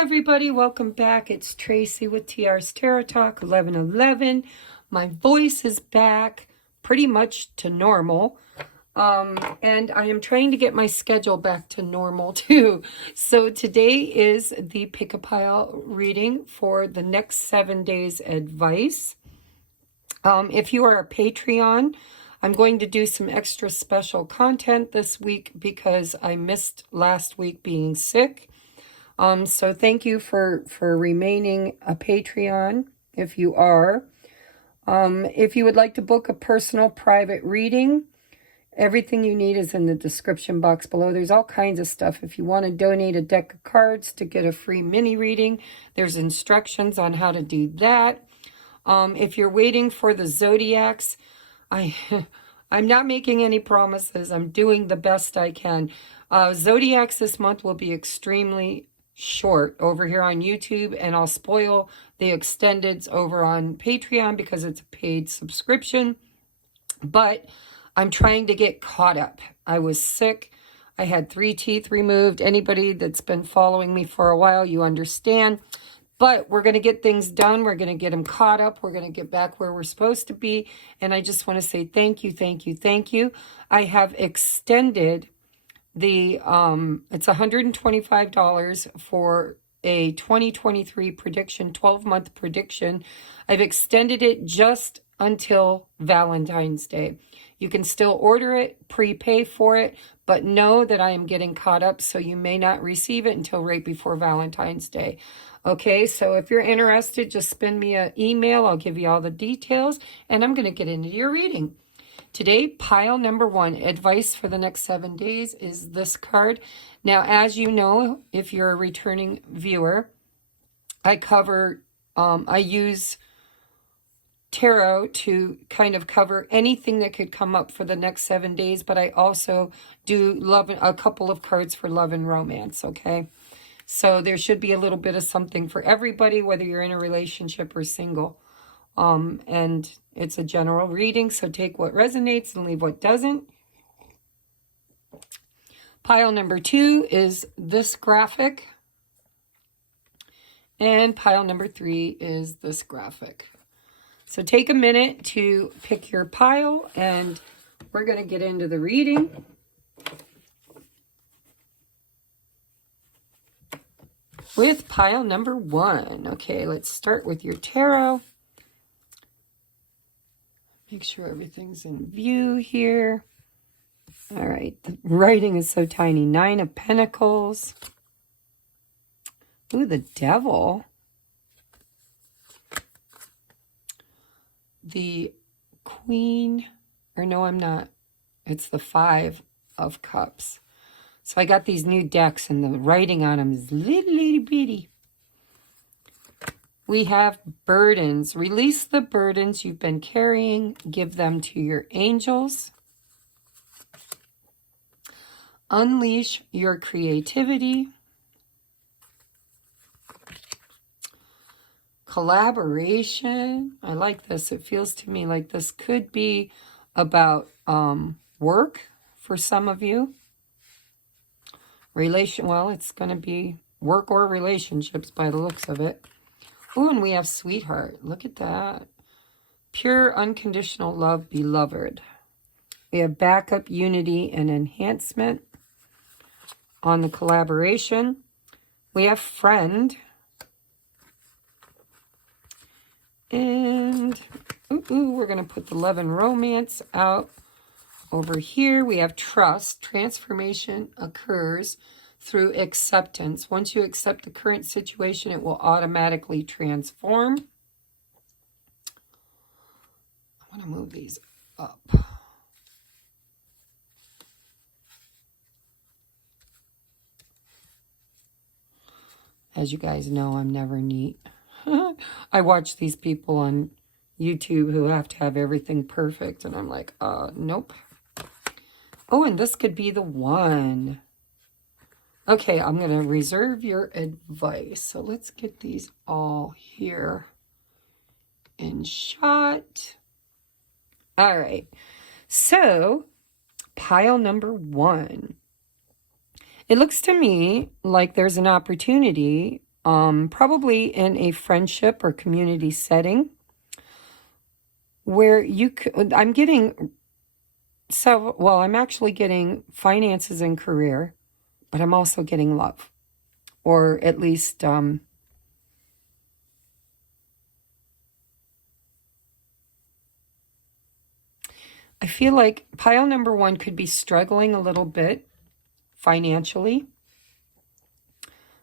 everybody, welcome back. It's Tracy with TR's Tarot Talk 1111. My voice is back pretty much to normal. And I am trying to get my schedule back to normal too. So today is the pick a pile reading for the next 7 days advice. If you are a Patreon, I'm going to do some extra special content this week because I missed last week being sick. So thank you for remaining a Patreon if you are. If you would like to book a personal private reading, everything you need is in the description box below. There's all kinds of stuff. If you want to donate a deck of cards to get a free mini reading, there's instructions on how to do that. If you're waiting for the zodiacs, I'm not making any promises. I'm doing the best I can. Zodiacs this month will be extremely short over here on YouTube, and I'll spoil the extendeds over on Patreon because it's a paid subscription. But I'm trying to get caught up. I was sick. I had 3 teeth removed. Anybody that's been following me for a while, you understand. But we're going to get things done. We're going to get them caught up. We're going to get back where we're supposed to be. And I just want to say thank you, thank you, thank you. I have extended the, it's $125 for a 2023 prediction, 12-month prediction. I've extended it just until Valentine's Day. You can still order it, prepay for it, but know that I am getting caught up, so you may not receive it until right before Valentine's Day. Okay, so if you're interested, just send me an email. I'll give you all the details, and I'm going to get into your reading. Today, pile number 1, advice for the next 7 days, is this card. Now, as you know, if you're a returning viewer, I use tarot to kind of cover anything that could come up for the next 7 days, but I also do a couple of cards for love and romance, okay? So there should be a little bit of something for everybody, whether you're in a relationship or single. And it's a general reading, so take what resonates and leave what doesn't. Pile number 2 is this graphic. And pile number 3 is this graphic. So take a minute to pick your pile, and we're going to get into the reading. With pile number 1. Okay, let's start with your tarot. Make sure everything's in view here. All right, the writing is so tiny. 9 of Pentacles. Ooh, the Devil. The Queen, or no, I'm not. It's the 5 of Cups. So I got these new decks, and the writing on them is little bitty. We have burdens. Release the burdens you've been carrying. Give them to your angels. Unleash your creativity. Collaboration. I like this. It feels to me like this could be about work for some of you. Well, it's going to be work or relationships by the looks of it. Oh, and we have sweetheart. Look at that. Pure unconditional love, beloved. We have backup, unity, and enhancement on the collaboration. We have friend. And we're going to put the love and romance out over here. We have trust. Transformation occurs through acceptance. Once you accept the current situation, it will automatically transform. I want to move these up. As you guys know, I'm never neat. I watch these people on YouTube who have to have everything perfect, and I'm like, nope. Oh, and this could be the one. Okay, I'm going to reserve your advice. So let's get these all here in shot. All right. So, pile number 1. It looks to me like there's an opportunity probably in a friendship or community setting where you could, I'm getting I'm actually getting finances and career, but I'm also getting love, or at least, I feel like pile number one could be struggling a little bit financially.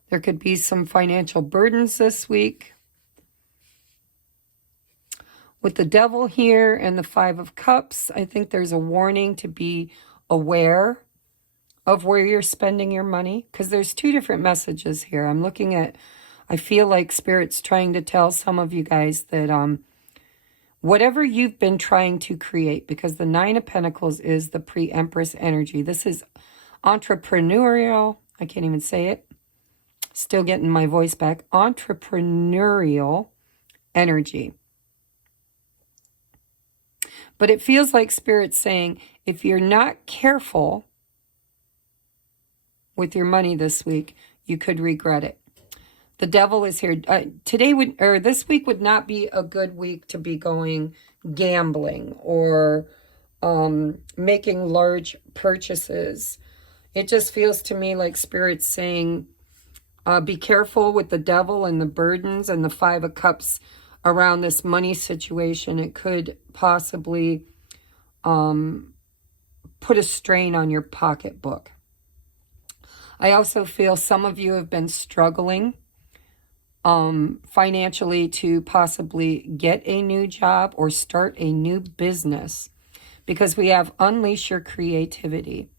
There could be some financial burdens this week. With the devil here and the 5 of Cups, I think there's a warning to be aware of where you're spending your money, because there's 2 different messages here. I'm looking at, I feel like Spirit's trying to tell some of you guys that whatever you've been trying to create, because the 9 of Pentacles is the pre-Empress energy. This is entrepreneurial. I can't even say it. Still getting my voice back. Entrepreneurial energy. But it feels like Spirit's saying, if you're not careful with your money this week, you could regret it. The devil is here. This week would not be a good week to be going gambling or making large purchases. It just feels to me like Spirit's saying, be careful with the devil and the burdens and the 5 of Cups around this money situation. It could possibly put a strain on your pocketbook. I also feel some of you have been struggling financially to possibly get a new job or start a new business, because we have unleash your creativity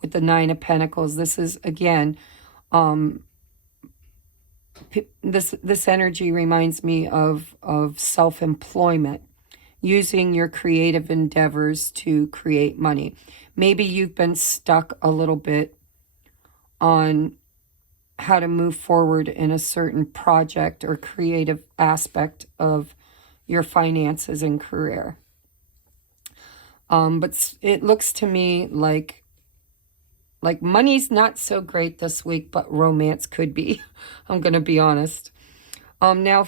with the 9 of Pentacles. This is, again, this energy reminds me of self-employment, using your creative endeavors to create money. Maybe you've been stuck a little bit on how to move forward in a certain project or creative aspect of your finances and career. But it looks to me like money's not so great this week, but romance could be. I'm going to be honest. Now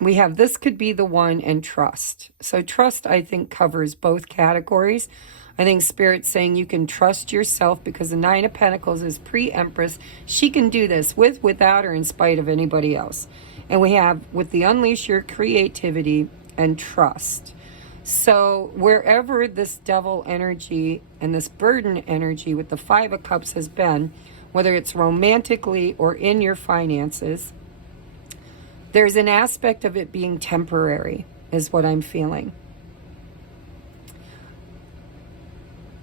we have this could be the one, and trust. So trust, I think, covers both categories. I think Spirit's saying you can trust yourself, because the 9 of Pentacles is pre-Empress. She can do this with, without, or in spite of anybody else. And we have with the unleash your creativity and trust. So wherever this devil energy and this burden energy with the 5 of Cups has been, whether it's romantically or in your finances, there's an aspect of it being temporary, is what I'm feeling.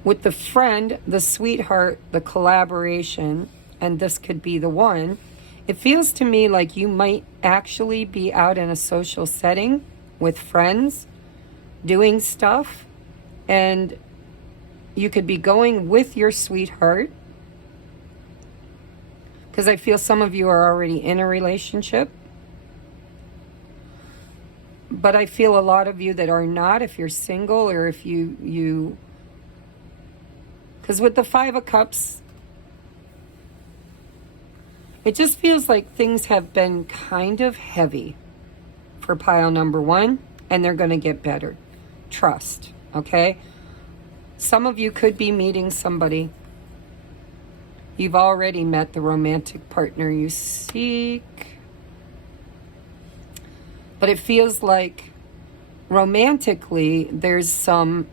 With the friend, the sweetheart, the collaboration, and this could be the one, it feels to me like you might actually be out in a social setting with friends, doing stuff, and you could be going with your sweetheart, because I feel some of you are already in a relationship. But I feel a lot of you that are not, if you're single, or if you because with the 5 of Cups, it just feels like things have been kind of heavy for pile number one, and they're going to get better. Trust, okay? Some of you could be meeting somebody. You've already met the romantic partner you seek. But it feels like romantically there's some,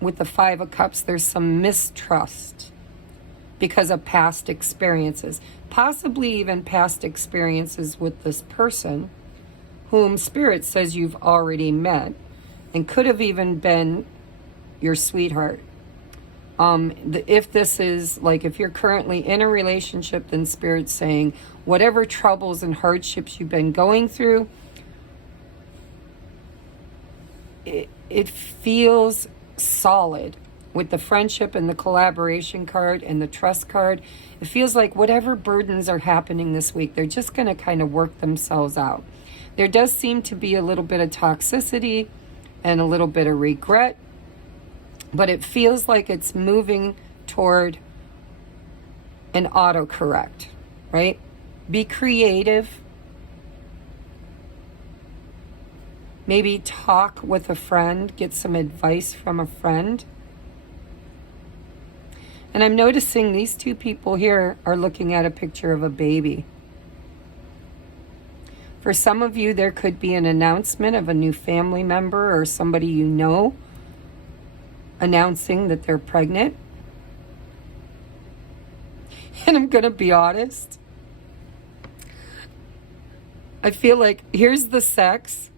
with the 5 of Cups, there's some mistrust because of past experiences. Possibly even past experiences with this person whom Spirit says you've already met and could have even been your sweetheart. If this is, like, if you're currently in a relationship, then Spirit's saying whatever troubles and hardships you've been going through, it feels solid. With the friendship and the collaboration card and the trust card, it feels like whatever burdens are happening this week, they're just going to kind of work themselves out. There does seem to be a little bit of toxicity and a little bit of regret, but it feels like it's moving toward an autocorrect, right? Be creative. Maybe talk with a friend. Get some advice from a friend. And I'm noticing these two people here are looking at a picture of a baby. For some of you, there could be an announcement of a new family member or somebody you know announcing that they're pregnant. And I'm going to be honest. I feel like here's the sex.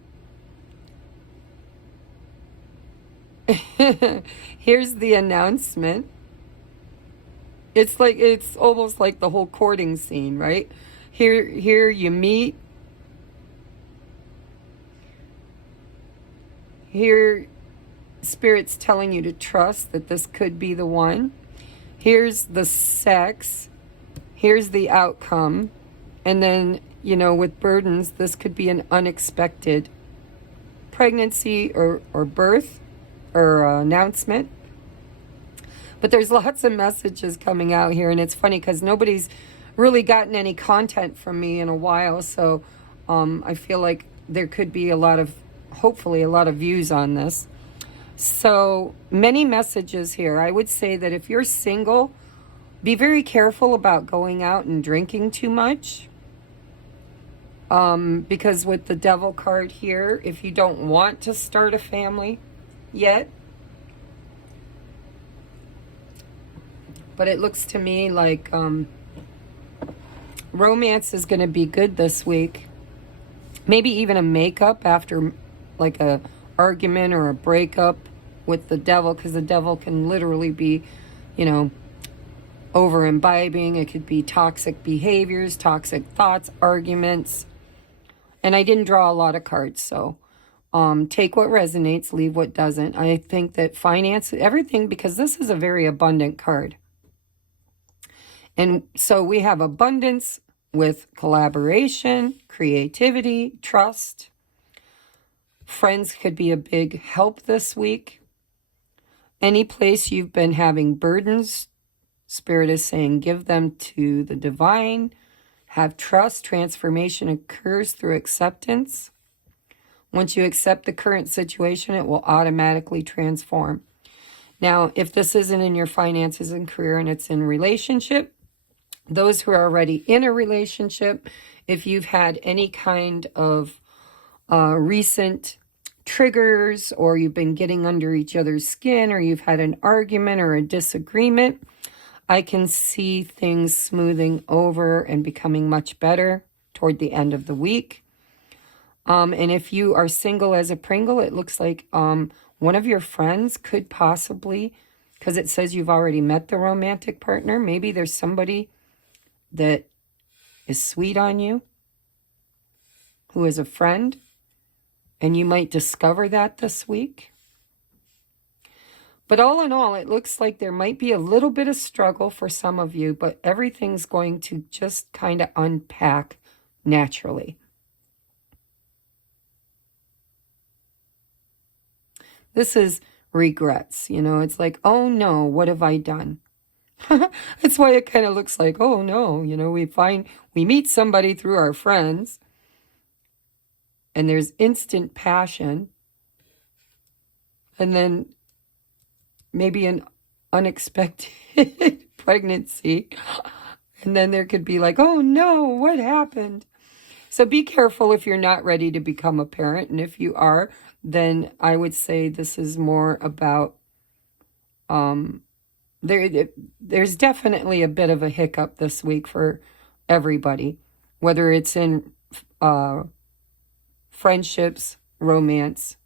Here's the announcement. It's like, it's almost like the whole courting scene, right? Here you meet. Here, Spirit's telling you to trust that this could be the one. Here's the sex. Here's the outcome. And then, you know, with burdens, this could be an unexpected pregnancy or birth or announcement. But there's lots of messages coming out here, and it's funny because nobody's really gotten any content from me in a while, so I feel like there could be hopefully a lot of views on this. So many messages here. I would say that if you're single, be very careful about going out and drinking too much. Because with the Devil card here, if you don't want to start a family yet, but it looks to me like romance is going to be good this week. Maybe even a makeup after like a argument or a breakup with the Devil, because the Devil can literally be, you know, over imbibing. It could be toxic behaviors, toxic thoughts, arguments. And I didn't draw a lot of cards, so take what resonates, leave what doesn't. I think that finance, everything, because this is a very abundant card. And so we have abundance with collaboration, creativity, trust. Friends could be a big help this week. Any place you've been having burdens, Spirit is saying give them to the divine. Have trust. Transformation occurs through acceptance. Once you accept the current situation, it will automatically transform. Now, if this isn't in your finances and career and it's in relationship, those who are already in a relationship, if you've had any kind of recent triggers, or you've been getting under each other's skin, or you've had an argument or a disagreement, I can see things smoothing over and becoming much better toward the end of the week. And if you are single as a Pringle, it looks like one of your friends could possibly, because it says you've already met the romantic partner, maybe there's somebody that is sweet on you, who is a friend, and you might discover that this week. But all in all, it looks like there might be a little bit of struggle for some of you, but everything's going to just kind of unpack naturally. This is regrets, you know, it's like, oh no, what have I done? That's why it kind of looks like, oh no, you know, we meet somebody through our friends, and there's instant passion, and then maybe an unexpected pregnancy, and then there could be like, oh no, what happened? So be careful if you're not ready to become a parent, and if you are, then I would say this is more about, there's definitely a bit of a hiccup this week for everybody, whether it's in friendships, romance,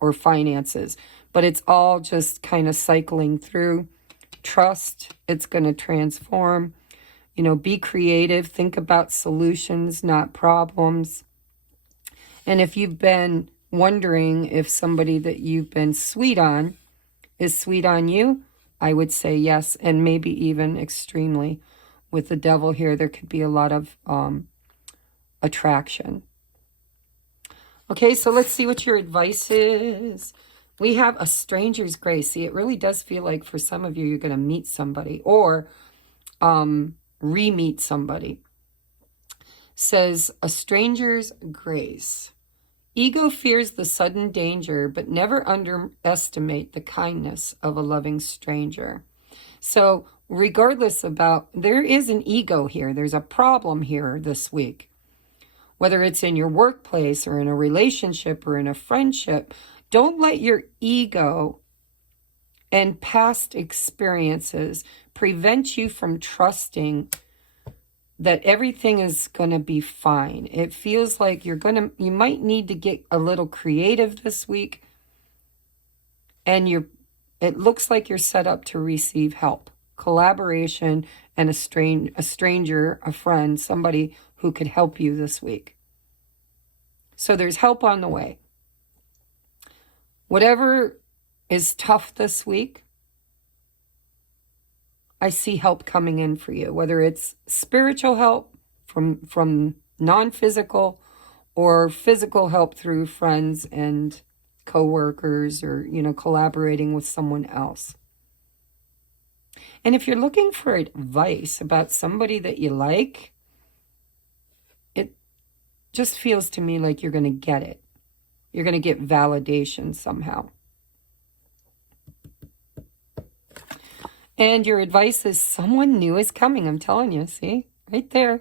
or finances. But it's all just kind of cycling through. Trust, it's going to transform. You know, be creative. Think about solutions, not problems. And if you've been wondering if somebody that you've been sweet on is sweet on you, I would say yes, and maybe even extremely. With the Devil here, there could be a lot of attraction. Okay, so let's see what your advice is. We have a stranger's grace. See, it really does feel like for some of you, you're going to meet somebody or re-meet somebody. says, a stranger's grace. Ego fears the sudden danger, but never underestimate the kindness of a loving stranger. So regardless about, there is an ego here. There's a problem here this week. Whether it's in your workplace or in a relationship or in a friendship, don't let your ego and past experiences prevent you from trusting that everything is going to be fine. It feels like you might need to get a little creative this week, and it looks like you're set up to receive help, collaboration, and a stranger, a friend, somebody who could help you this week. So there's help on the way. Whatever is tough this week, I see help coming in for you, whether it's spiritual help from non-physical or physical help through friends and co-workers, or, collaborating with someone else. And if you're looking for advice about somebody that you like, it just feels to me like you're going to get it. You're going to get validation somehow. And your advice is someone new is coming. I'm telling you, see? Right there.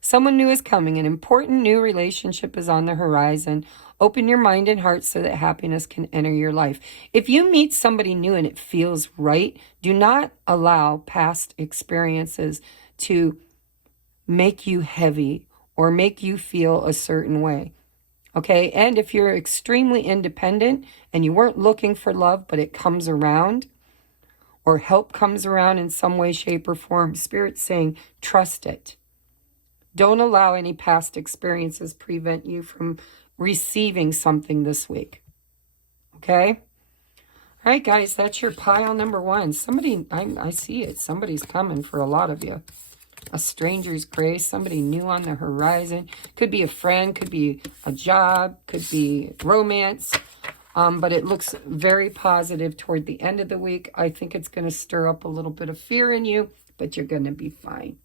Someone new is coming. An important new relationship is on the horizon. Open your mind and heart so that happiness can enter your life. If you meet somebody new and it feels right, do not allow past experiences to make you heavy or make you feel a certain way. Okay? And if you're extremely independent and you weren't looking for love, but it comes around, or help comes around in some way, shape, or form, Spirit's saying, trust it. Don't allow any past experiences prevent you from receiving something this week. Okay? All right, guys, that's your pile number one. Somebody, I see it. Somebody's coming for a lot of you. A stranger's grace, somebody new on the horizon. Could be a friend, could be a job, could be romance. But it looks very positive toward the end of the week. I think it's going to stir up a little bit of fear in you, but you're going to be fine.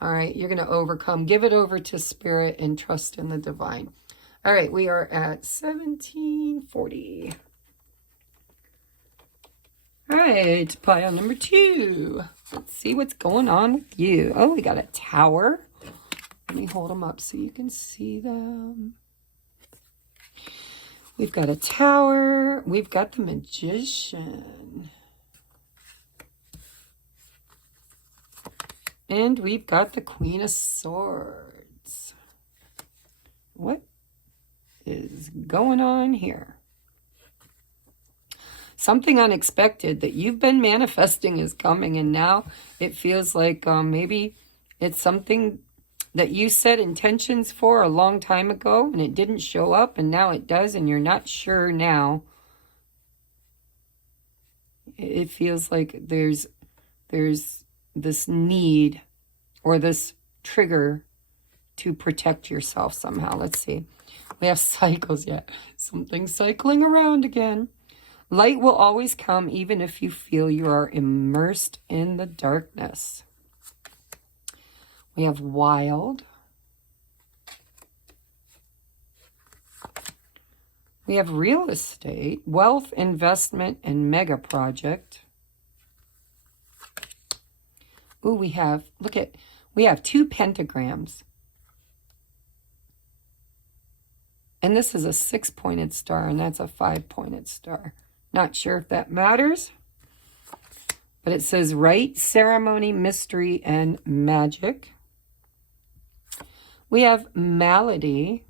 All right, you're going to overcome. Give it over to Spirit and trust in the divine. All right, we are at 1740. All right, pile number two. Let's see what's going on with you. Oh, we got a tower. Let me hold them up so you can see them. We've got a tower. We've got the Magician. And we've got the Queen of Swords. What is going on here? Something unexpected that you've been manifesting is coming, and now it feels like maybe it's something that you set intentions for a long time ago and it didn't show up, and now it does, and you're not sure now. It feels like there's this need or this trigger to protect yourself somehow. Let's see. We have cycles yet. Something cycling around again. Light will always come even if you feel you are immersed in the darkness. We have wild. We have real estate, wealth, investment, and mega project. Ooh, we have two pentagrams. And this is a 6-pointed star, and that's a 5-pointed star. Not sure if that matters. But it says rite, ceremony, mystery, and magic. We have malady.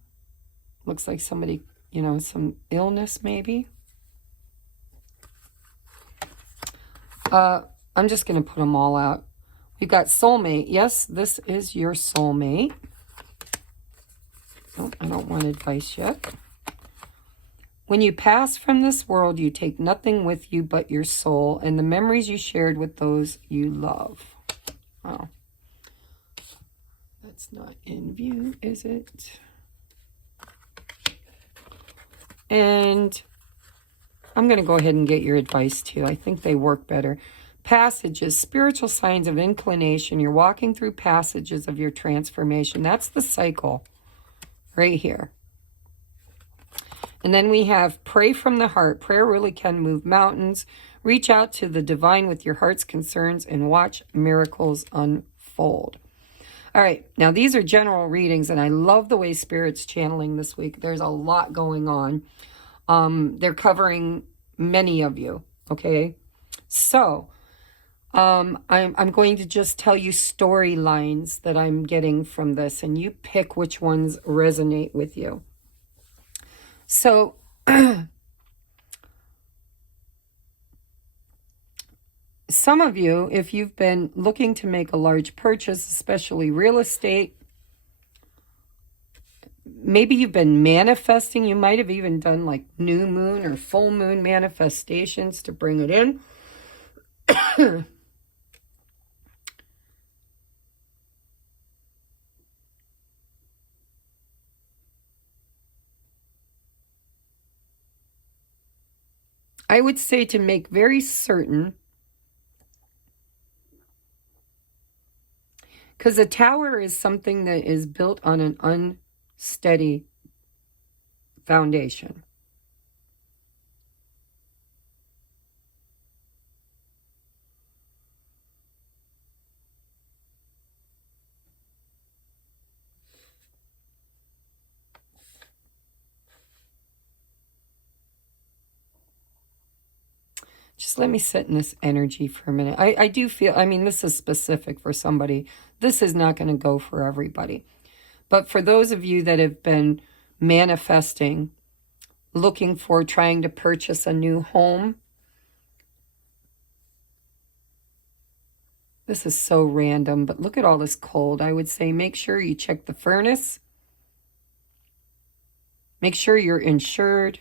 Looks like somebody, some illness maybe. I'm just going to put them all out. We've got soulmate. Yes, this is your soulmate. Oh, I don't want advice yet. When you pass from this world, you take nothing with you but your soul and the memories you shared with those you love. Oh. That's not in view, is it? And I'm going to go ahead and get your advice too. I think they work better. Passages, spiritual signs of inclination. You're walking through passages of your transformation. That's the cycle right here. And then we have pray from the heart. Prayer really can move mountains. Reach out to the divine with your heart's concerns and watch miracles unfold. All right, now these are general readings, and I love the way Spirit's channeling this week. There's a lot going on. They're covering many of you, okay? So I'm going to just tell you storylines that I'm getting from this, and you pick which ones resonate with you. So some of you, if you've been looking to make a large purchase, especially real estate, maybe you've been manifesting. You might have even done like new moon or full moon manifestations to bring it in. I would say to make very certain, because a tower is something that is built on an unsteady foundation. Just let me sit in this energy for a minute. I do feel, I mean, this is specific for somebody. This is not going to go for everybody. But for those of you that have been manifesting, looking for, trying to purchase a new home, this is so random, but look at all this cold. I would say make sure you check the furnace. Make sure you're insured.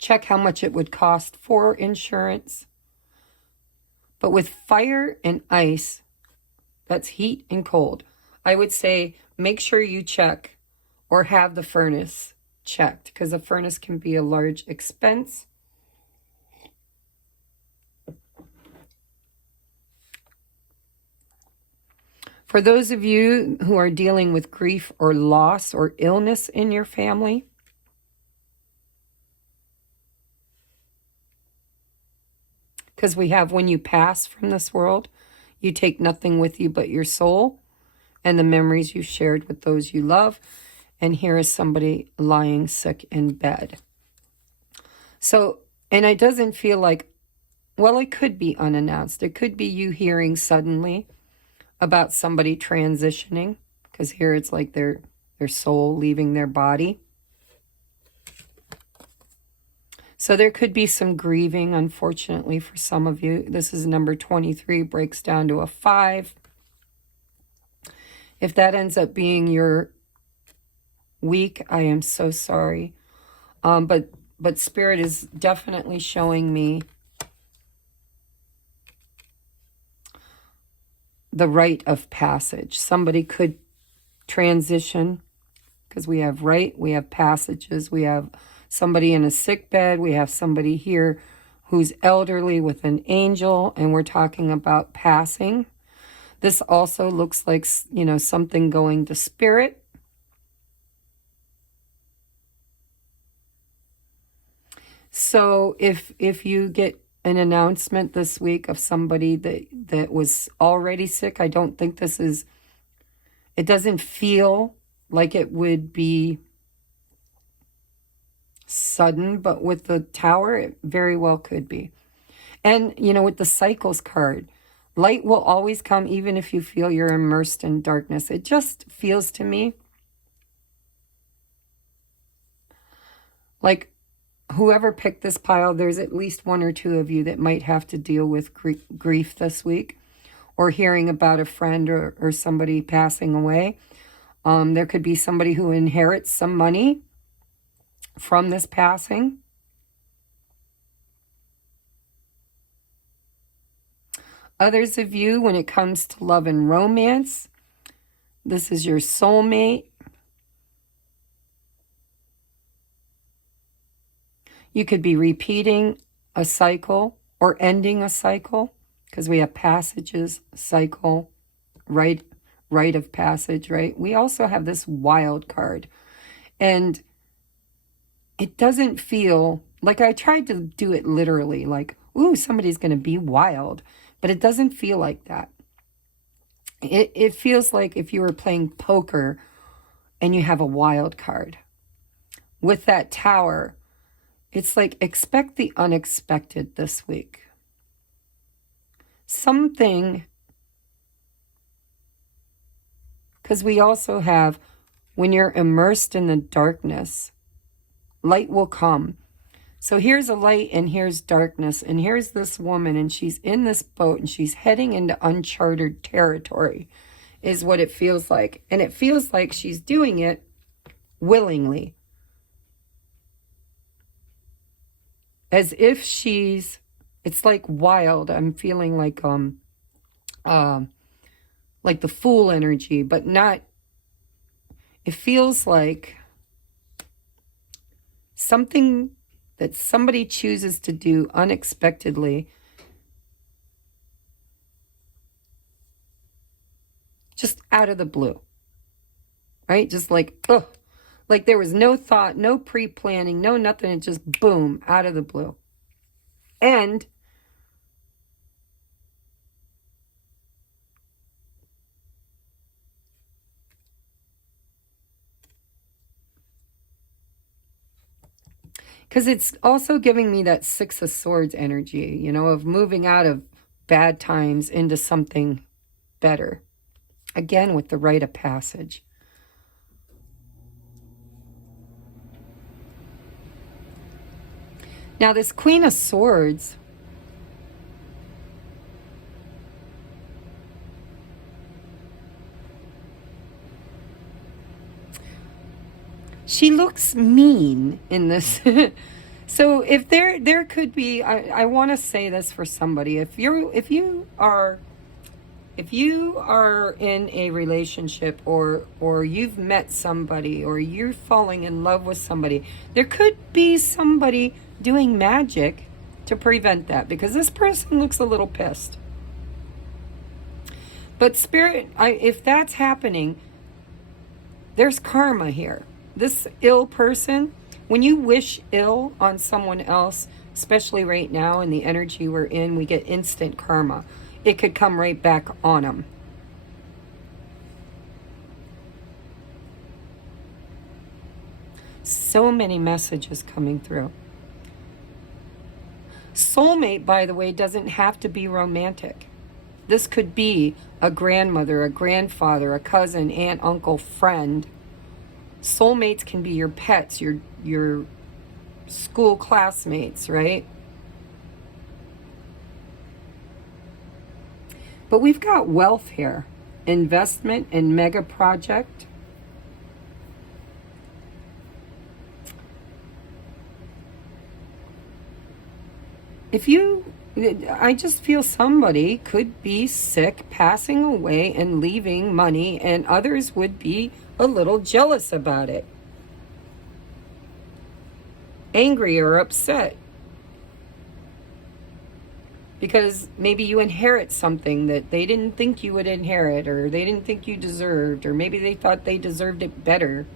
Check how much it would cost for insurance. But with fire and ice, that's heat and cold, I would say make sure you check or have the furnace checked, because the furnace can be a large expense. For those of you who are dealing with grief or loss or illness in your family, because we have when you pass from this world, you take nothing with you but your soul and the memories you shared with those you love. And here is somebody lying sick in bed. So, and it doesn't feel like, well, it could be unannounced. It could be you hearing suddenly about somebody transitioning, because here it's like their soul leaving their body. So there could be some grieving, unfortunately, for some of you. This is number 23, breaks down to a 5. If that ends up being your week, I am so sorry. But Spirit is definitely showing me the rite of passage. Somebody could transition, because we have rite, we have passages, we have somebody in a sick bed, we have somebody here who's elderly with an angel, and we're talking about passing. This also looks like, you know, something going to spirit. So if you get an announcement this week of somebody that was already sick, I don't think this is, it doesn't feel like it would be sudden, but with the tower, it very well could be. And, you know, with the cycles card, light will always come even if you feel you're immersed in darkness. It just feels to me like whoever picked this pile, there's at least 1 or 2 of you that might have to deal with grief this week, or hearing about a friend or somebody passing away. There could be somebody who inherits some money from this passing. Others of you, when it comes to love and romance, this is your soulmate. You could be repeating a cycle or ending a cycle, because we have passages, cycle, rite of passage, right? We also have this wild card. And it doesn't feel like, I tried to do it literally, like, ooh, somebody's going to be wild. But it doesn't feel like that. It feels like if you were playing poker and you have a wild card. With that tower, it's like, expect the unexpected this week. Something, because we also have, when you're immersed in the darkness, light will come. So here's a light and here's darkness, and here's this woman, and she's in this boat and she's heading into uncharted territory, is what it feels like. And it feels like she's doing it willingly. As if it's like wild. I'm feeling like the Fool energy, but not, it feels like something that somebody chooses to do unexpectedly, just out of the blue, right? Just like, ugh, like there was no thought, no pre-planning, no nothing. It just boom, out of the blue. And because it's also giving me that Six of Swords energy, you know, of moving out of bad times into something better. Again, with the rite of passage. Now, this Queen of Swords, she looks mean in this. So if there could be, I want to say this for somebody. If you are in a relationship, or you've met somebody, or you're falling in love with somebody, there could be somebody doing magic to prevent that, because this person looks a little pissed. But Spirit, if that's happening, there's karma here. This ill person, when you wish ill on someone else, especially right now in the energy we're in, we get instant karma. It could come right back on them. So many messages coming through. Soulmate, by the way, doesn't have to be romantic. This could be a grandmother, a grandfather, a cousin, aunt, uncle, friend. Soulmates can be your pets, your school classmates, right? But we've got wealth here. Investment and mega project. I just feel somebody could be sick, passing away and leaving money, and others would be a little jealous about it. Angry or upset. Because maybe you inherit something that they didn't think you would inherit, or they didn't think you deserved, or maybe they thought they deserved it better.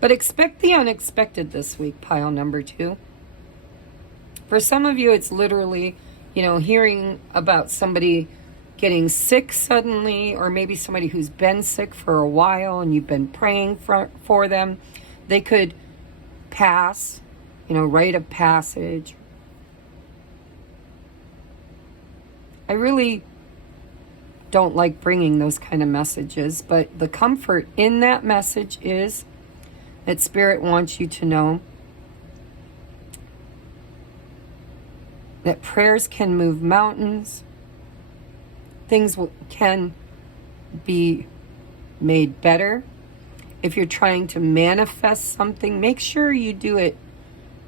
But expect the unexpected this week, pile number 2. For some of you, it's literally, hearing about somebody getting sick suddenly, or maybe somebody who's been sick for a while and you've been praying for them. They could pass, rite of passage. I really don't like bringing those kind of messages, but the comfort in that message is that Spirit wants you to know that prayers can move mountains. Things can be made better. If you're trying to manifest something, make sure you do it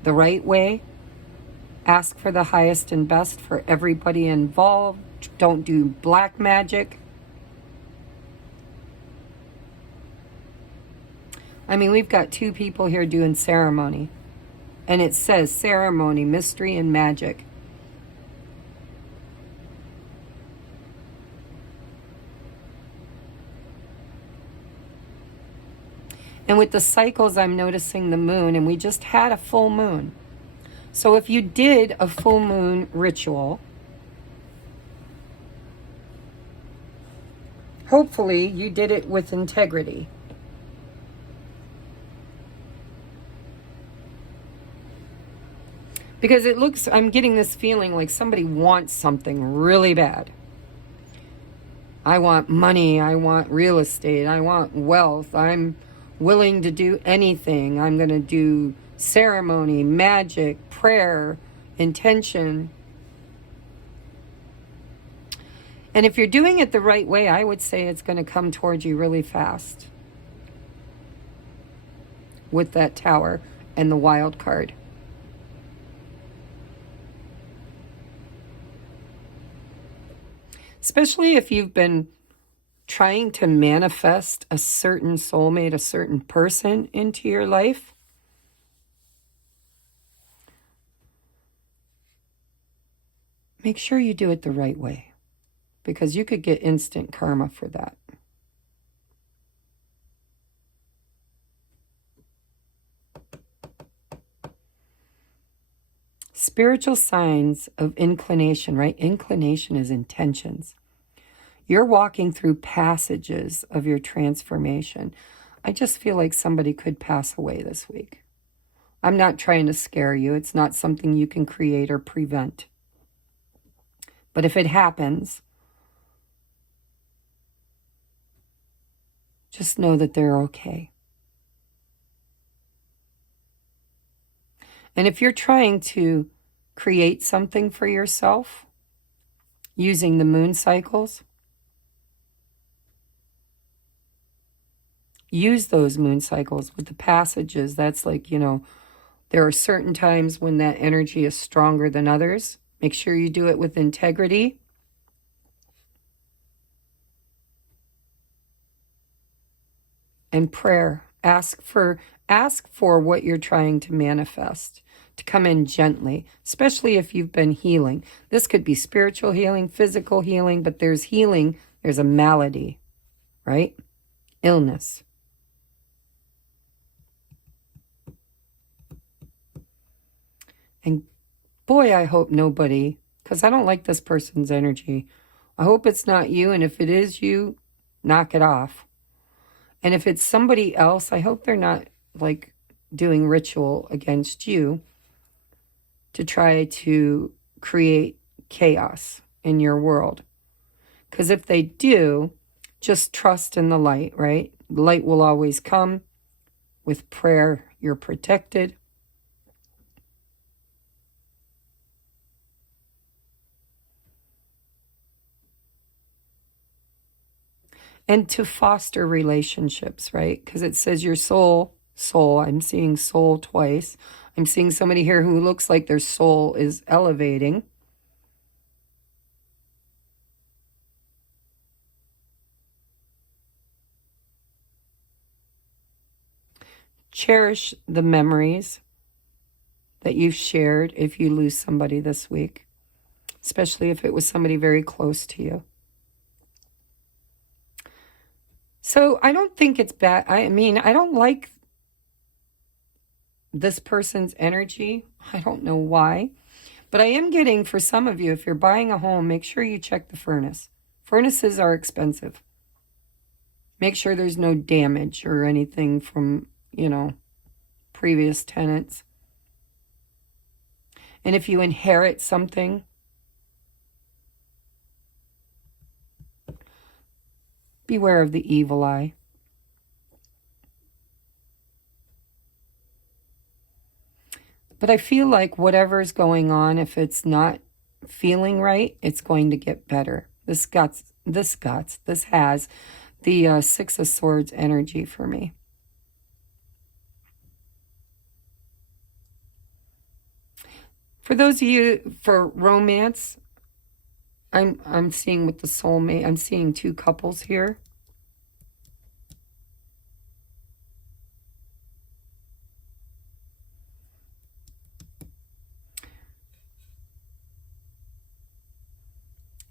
the right way. Ask for the highest and best for everybody involved. Don't do black magic. I mean, we've got 2 people here doing ceremony. And it says ceremony, mystery, and magic. And with the cycles, I'm noticing the moon, and we just had a full moon. So if you did a full moon ritual, hopefully you did it with integrity. Because it looks, I'm getting this feeling like somebody wants something really bad. I want money, I want real estate, I want wealth, I'm willing to do anything. I'm going to do ceremony, magic, prayer, intention. And if you're doing it the right way, I would say it's going to come towards you really fast. With that tower and the wild card. Especially if you've been trying to manifest a certain soulmate, a certain person into your life. Make sure you do it the right way, because you could get instant karma for that. Spiritual signs of inclination, right? Inclination is intentions. You're walking through passages of your transformation. I just feel like somebody could pass away this week. I'm not trying to scare you. It's not something you can create or prevent. But if it happens, just know that they're okay. And if you're trying to create something for yourself using the moon cycles, use those moon cycles with the passages. That's like, there are certain times when that energy is stronger than others. Make sure you do it with integrity. And prayer. Ask for what you're trying to manifest to come in gently, especially if you've been healing. This could be spiritual healing, physical healing, but there's healing, there's a malady, right? Illness. And boy, I hope nobody, because I don't like this person's energy. I hope it's not you, and if it is you, knock it off. And if it's somebody else, I hope they're not like doing ritual against you to try to create chaos in your world. Because if they do, just trust in the light, right? Light will always come. With prayer, you're protected. And to foster relationships, right? Because it says your soul, I'm seeing soul twice. I'm seeing somebody here who looks like their soul is elevating. Cherish the memories that you've shared if you lose somebody this week, especially if it was somebody very close to you. So I don't think it's bad. I mean, I don't like this person's energy. I don't know why. But I am getting, for some of you, if you're buying a home, make sure you check the furnace. Furnaces are expensive. Make sure there's no damage or anything from, previous tenants. And if you inherit something, beware of the evil eye. But I feel like whatever's going on, if it's not feeling right, it's going to get better. This has the Six of Swords energy for me. For those of you for romance, I'm seeing with the soulmate, I'm seeing 2 couples here.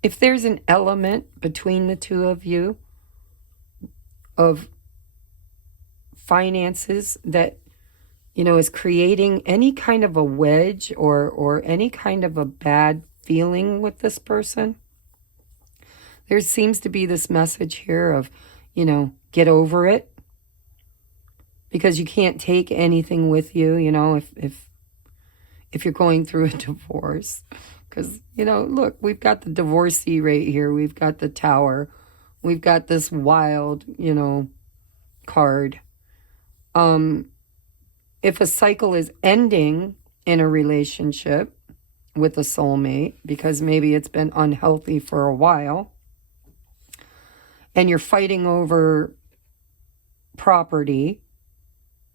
If there's an element between the two of you of finances that, you know, is creating any kind of a wedge or any kind of a bad feeling with this person, there seems to be this message here of, you know, get over it, because you can't take anything with you, you know, if you're going through a divorce. Because, you know, look, we've got the divorcee right here. We've got the Tower. We've got this wild, you know, card. If a cycle is ending in a relationship with a soulmate, because maybe it's been unhealthy for a while, and you're fighting over property,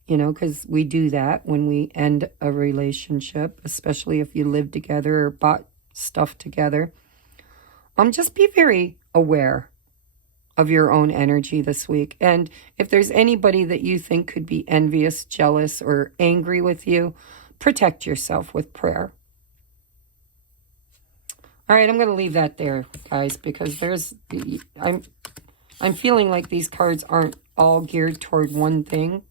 you know, because we do that when we end a relationship, especially if you live together or bought stuff together. Just be very aware of your own energy this week. And if there's anybody that you think could be envious, jealous, or angry with you, protect yourself with prayer. All right, I'm going to leave that there, guys, because I'm feeling like these cards aren't all geared toward one thing.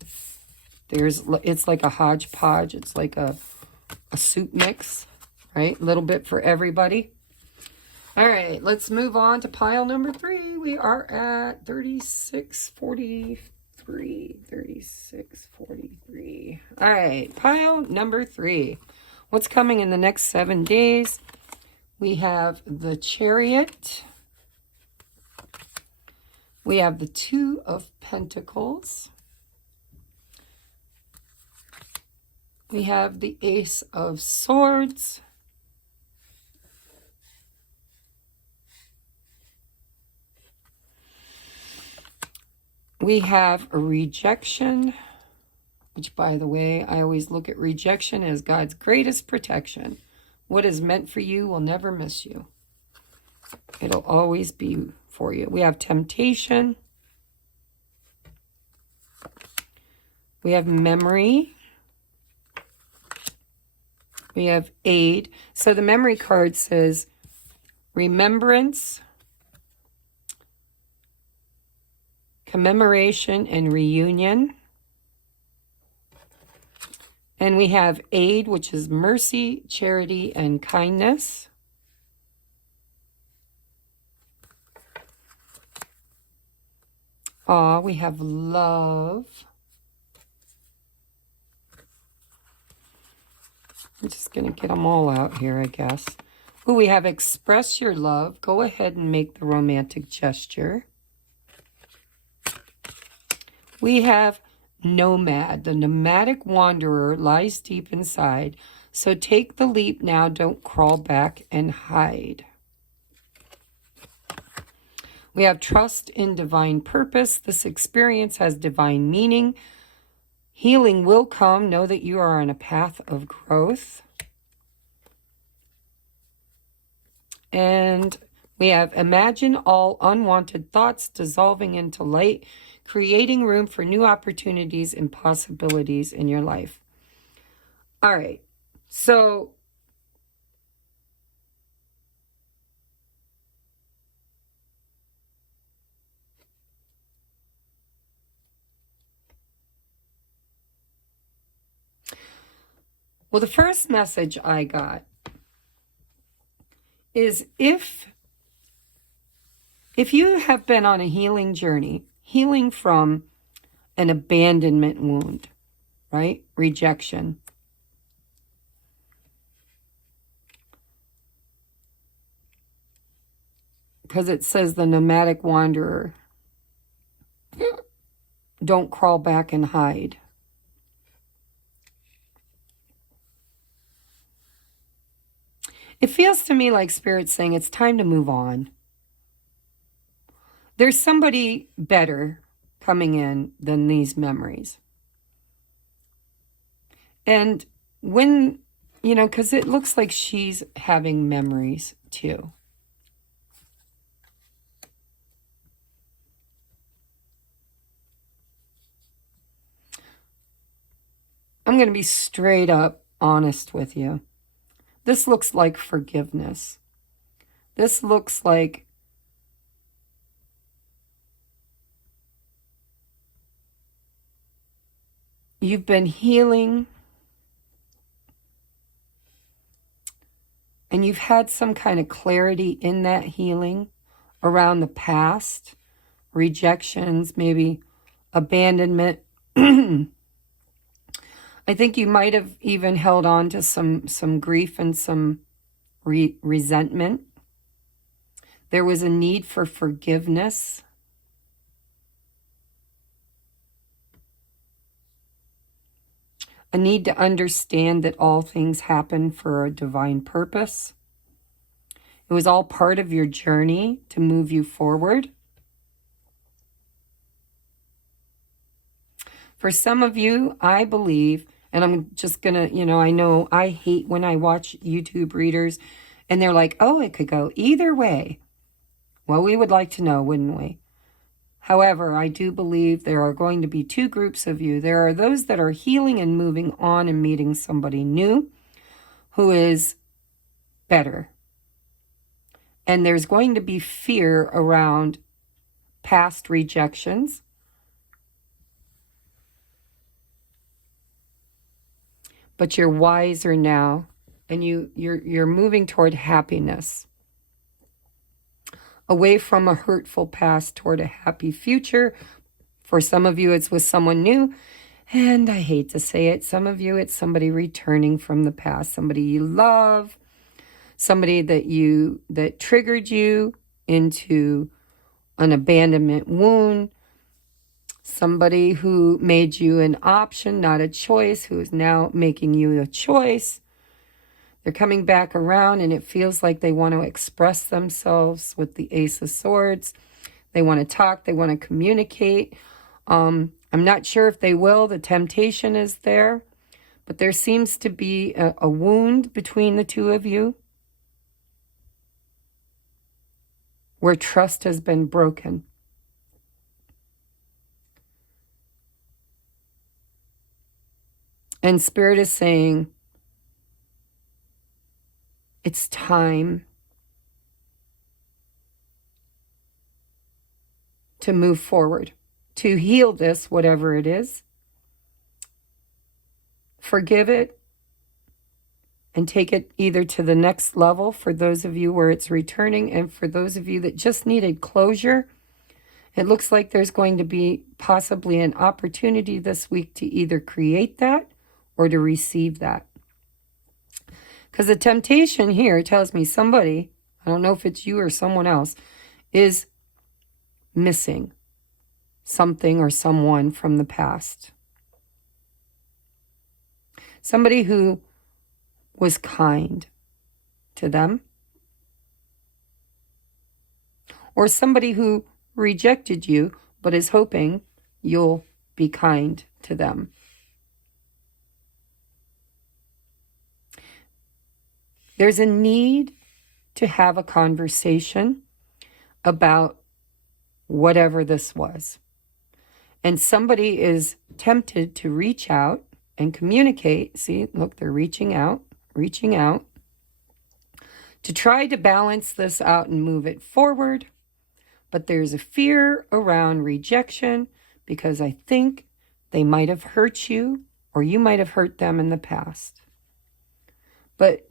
It's like a hodgepodge. It's like a soup mix, right? A little bit for everybody. All right, let's move on to pile number 3. We are at 3643. 3643. All right, pile number 3. What's coming in the next 7 days? We have the Chariot. We have the 2 of Pentacles. We have the Ace of Swords. We have a rejection, which, by the way, I always look at rejection as God's greatest protection. What is meant for you will never miss you. It'll always be for you. We have temptation. We have memory. We have aid. So the memory card says remembrance, commemoration, and reunion. And we have aid, which is mercy, charity, and kindness. We have love. I'm just going to get them all out here, I guess. Ooh, we have express your love. Go ahead and make the romantic gesture. We have nomad. The nomadic wanderer lies deep inside. So take the leap now. Don't crawl back and hide. We have trust in divine purpose. This experience has divine meaning. Healing will come. Know that you are on a path of growth. And we have imagine all unwanted thoughts dissolving into light, creating room for new opportunities and possibilities in your life. All right. So well, the first message I got is if you have been on a healing journey, healing from an abandonment wound, right? Rejection. Because it says the nomadic wanderer. Don't crawl back and hide. It feels to me like Spirit's saying it's time to move on. There's somebody better coming in than these memories. And when, you know, because it looks like she's having memories too. I'm going to be straight up honest with you. This looks like forgiveness. This looks like you've been healing and you've had some kind of clarity in that healing around the past, rejections, maybe abandonment. I think you might have even held on to some grief and some resentment. There was a need for forgiveness. A need to understand that all things happen for a divine purpose. It was all part of your journey to move you forward. For some of you, I believe, and I'm just going to, I know I hate when I watch YouTube readers and they're like, oh, it could go either way. Well, we would like to know, wouldn't we? However, I do believe there are going to be two groups of you. There are those that are healing and moving on and meeting somebody new who is better. And there's going to be fear around past rejections. But you're wiser now, and you're moving toward happiness. Away from a hurtful past toward a happy future. For some of you, it's with someone new. And I hate to say it, some of you, it's somebody returning from the past, somebody you love, somebody that triggered you into an abandonment wound, somebody who made you an option, not a choice, who is now making you a choice. They're coming back around and it feels like they want to express themselves with the Ace of Swords. They want to talk. They want to communicate. I'm not sure if they will. The temptation is there. But there seems to be a wound between the two of you where trust has been broken. And Spirit is saying, it's time to move forward, to heal this, whatever it is. Forgive it and take it either to the next level for those of you where it's returning, and for those of you that just needed closure, it looks like there's going to be possibly an opportunity this week to either create that or to receive that. Because the temptation here tells me somebody, I don't know if it's you or someone else, is missing something or someone from the past. Somebody who was kind to them. Or somebody who rejected you but is hoping you'll be kind to them. There's a need to have a conversation about whatever this was. And somebody is tempted to reach out and communicate. See, look, they're reaching out to try to balance this out and move it forward. But there's a fear around rejection because I think they might have hurt you or you might have hurt them in the past. But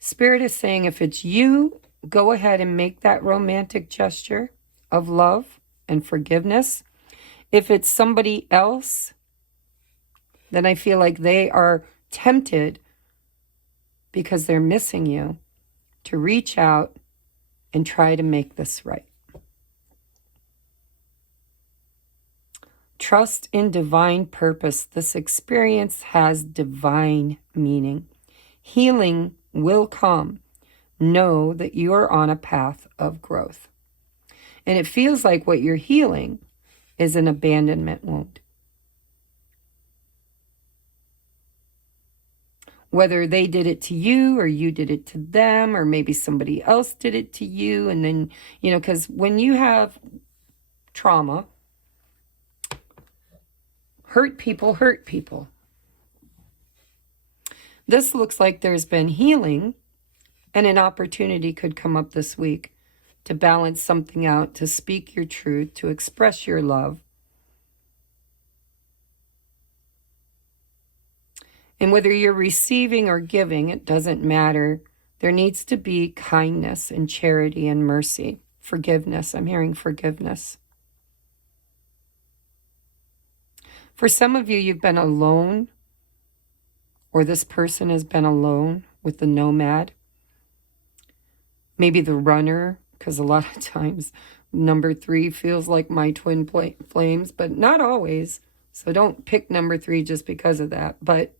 Spirit is saying if it's you, go ahead and make that romantic gesture of love and forgiveness. If it's somebody else, then I feel like they are tempted because they're missing you to reach out and try to make this right. Trust in divine purpose. This experience has divine meaning. Healing will come. Know that you are on a path of growth. And it feels like what you're healing is an abandonment wound. Whether they did it to you or you did it to them, or maybe somebody else did it to you. And then, because when you have trauma, hurt people. This looks like there's been healing And an opportunity could come up this week to balance something out, to speak your truth, to express your love. And whether you're receiving or giving, it doesn't matter. There needs to be kindness and charity and mercy. Forgiveness. I'm hearing forgiveness. For some of you, you've been alone, or this person has been alone with the nomad. Maybe the runner, because a lot of times number 3 feels like my twin flames, but not always. So don't pick number 3 just because of that. But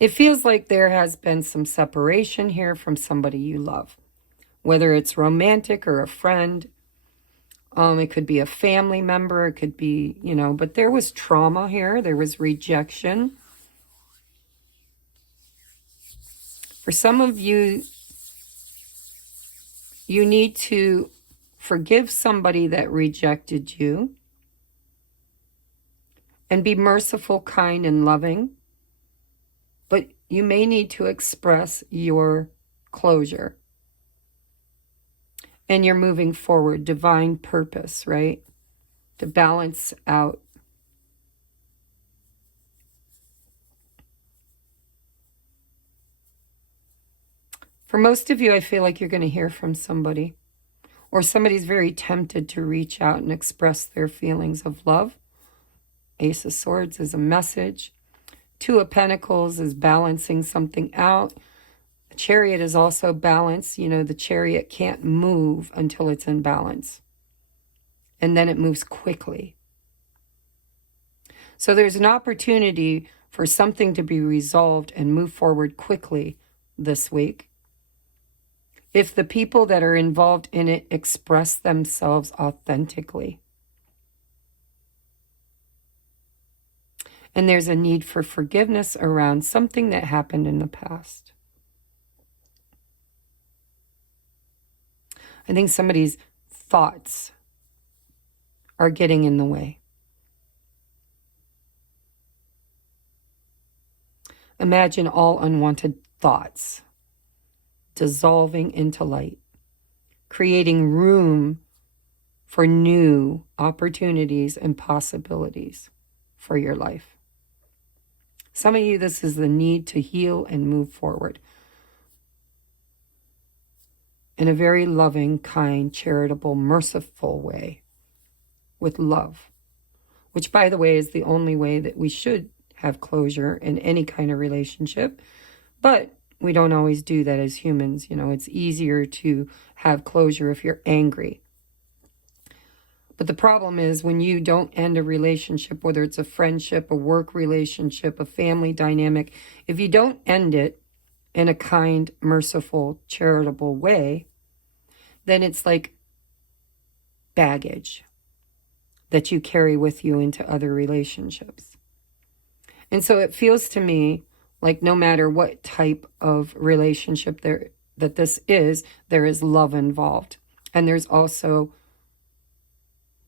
it feels like there has been some separation here from somebody you love, whether it's romantic or a friend. It could be a family member. It could be, but there was trauma here. There was rejection. For some of you, you need to forgive somebody that rejected you and be merciful, kind, and loving. But you may need to express your closure. And you're moving forward, divine purpose, right? To balance out. For most of you, I feel like you're going to hear from somebody. Or somebody's very tempted to reach out and express their feelings of love. Ace of Swords is a message. 2 of Pentacles is balancing something out. The Chariot is also balance. The Chariot can't move until it's in balance. And then it moves quickly. So there's an opportunity for something to be resolved and move forward quickly this week. If the people that are involved in it express themselves authentically. And there's a need for forgiveness around something that happened in the past. I think somebody's thoughts are getting in the way. Imagine all unwanted thoughts dissolving into light, creating room for new opportunities and possibilities for your life. Some of you, this is the need to heal and move forward in a very loving, kind, charitable, merciful way with love, which, by the way, is the only way that we should have closure in any kind of relationship. But we don't always do that as humans. It's easier to have closure if you're angry. But the problem is when you don't end a relationship, whether it's a friendship, a work relationship, a family dynamic, if you don't end it in a kind, merciful, charitable way, then it's like baggage that you carry with you into other relationships. And so it feels to me like no matter what type of relationship that this is, there is love involved. And there's also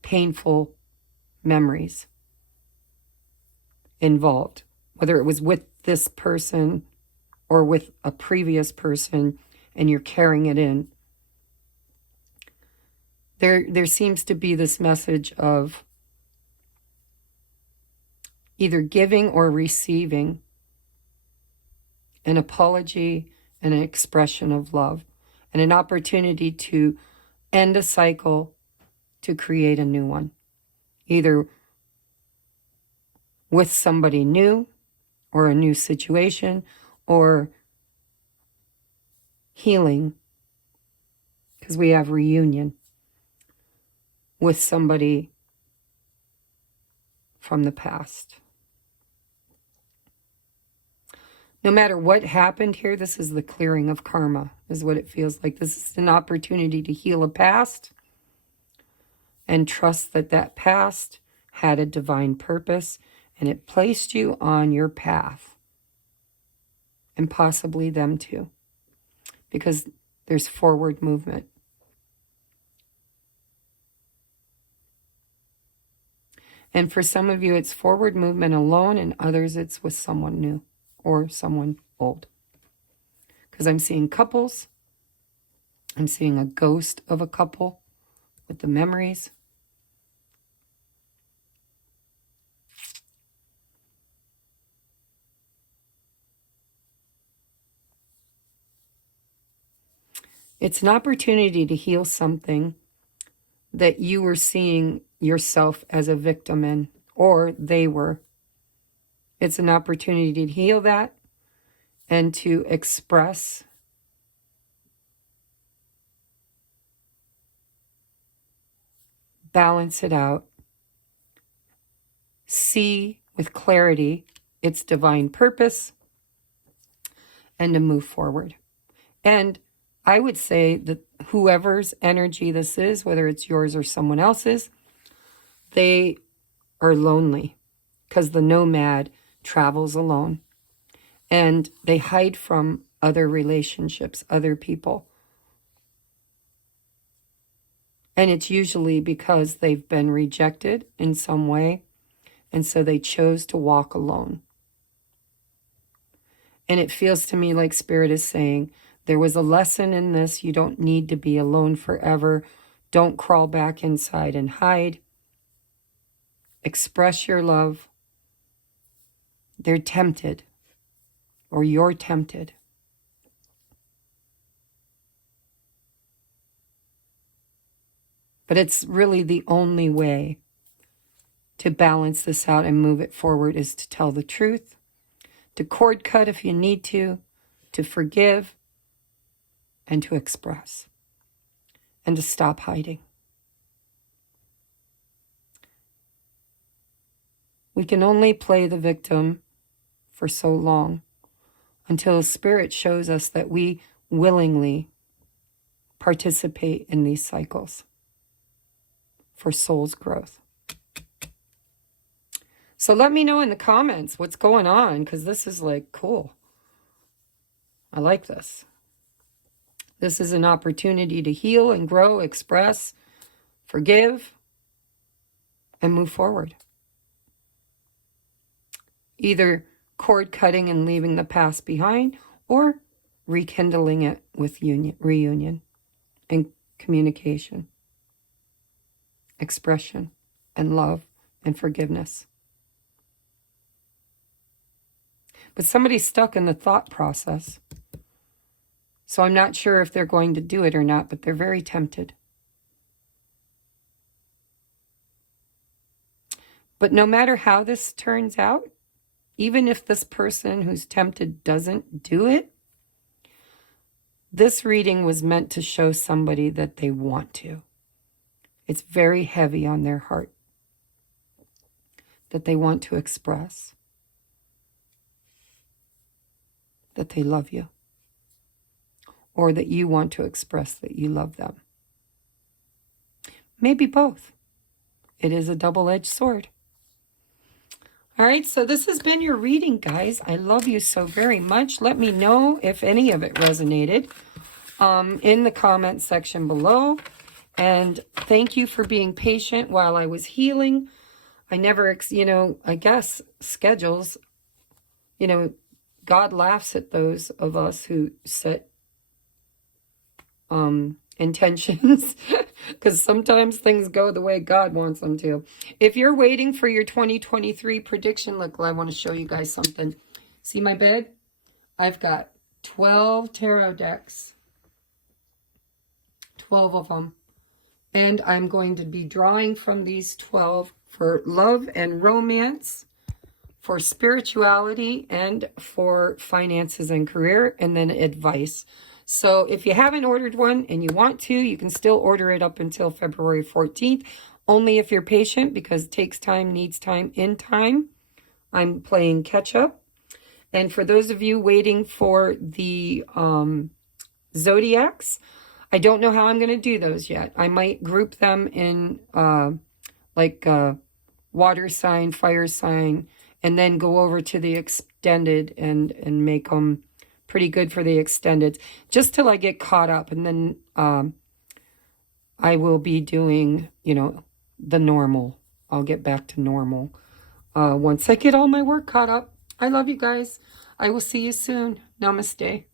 painful memories involved, whether it was with this person or with a previous person, and you're carrying it in. There seems to be this message of either giving or receiving an apology and an expression of love and an opportunity to end a cycle, to create a new one, either with somebody new or a new situation or healing, because we have reunion with somebody from the past. No matter what happened here, this is the clearing of karma, is what it feels like. This is an opportunity to heal a past and trust that that past had a divine purpose and it placed you on your path, and possibly them too, because there's forward movement. And for some of you, it's forward movement alone, and others it's with someone new or someone old. because I'm seeing couples. I'm seeing a ghost of a couple with the memories. It's an opportunity to heal something that you were seeing yourself as a victim in, or they were. It's an opportunity to heal that and to express balance it out, see with clarity its divine purpose, and to move forward. And I would say that whoever's energy this is, whether it's yours or someone else's, they are lonely because the nomad travels alone and they hide from other relationships, other people. And it's usually because they've been rejected in some way, and so they chose to walk alone. And it feels to me like Spirit is saying, there was a lesson in this. You don't need to be alone forever. Don't crawl back inside and hide. Express your love. They're tempted, or you're tempted. But it's really the only way to balance this out and move it forward is to tell the truth, to cord cut if you need to forgive, and to express, and to stop hiding. We can only play the victim for so long until Spirit shows us that we willingly participate in these cycles for soul's growth. So let me know in the comments what's going on, because this is like cool. I like this. This is an opportunity to heal and grow, express, forgive, and move forward. Either cord cutting and leaving the past behind, or rekindling it with reunion and communication, expression, and love and forgiveness. But somebody's stuck in the thought process. So I'm not sure if they're going to do it or not, but they're very tempted. But no matter how this turns out, even if this person who's tempted doesn't do it, this reading was meant to show somebody that they want to. It's very heavy on their heart that they want to express that they love you, or that you want to express that you love them. Maybe both. It is a double-edged sword. All right, so this has been your reading, guys. I love you so very much. Let me know if any of it resonated in the comment section below. And thank you for being patient while I was healing. I never, I guess schedules, God laughs at those of us who set intentions, because sometimes things go the way God wants them to. If you're waiting for your 2023 prediction, look, I want to show you guys something. See my bed? I've got 12 tarot decks, 12 of them, and I'm going to be drawing from these 12 for love and romance, for spirituality, and for finances and career, and then advice. So if you haven't ordered one and you want to, you can still order it up until February 14th. Only if you're patient, because it takes time, needs time, in time. I'm playing catch up. And for those of you waiting for the zodiacs, I don't know how I'm going to do those yet. I might group them in water sign, fire sign, and then go over to the extended and make them pretty good for the extended, just till I get caught up. And then I will be doing, the normal. I'll get back to normal once I get all my work caught up. I love you guys. I will see you soon. Namaste.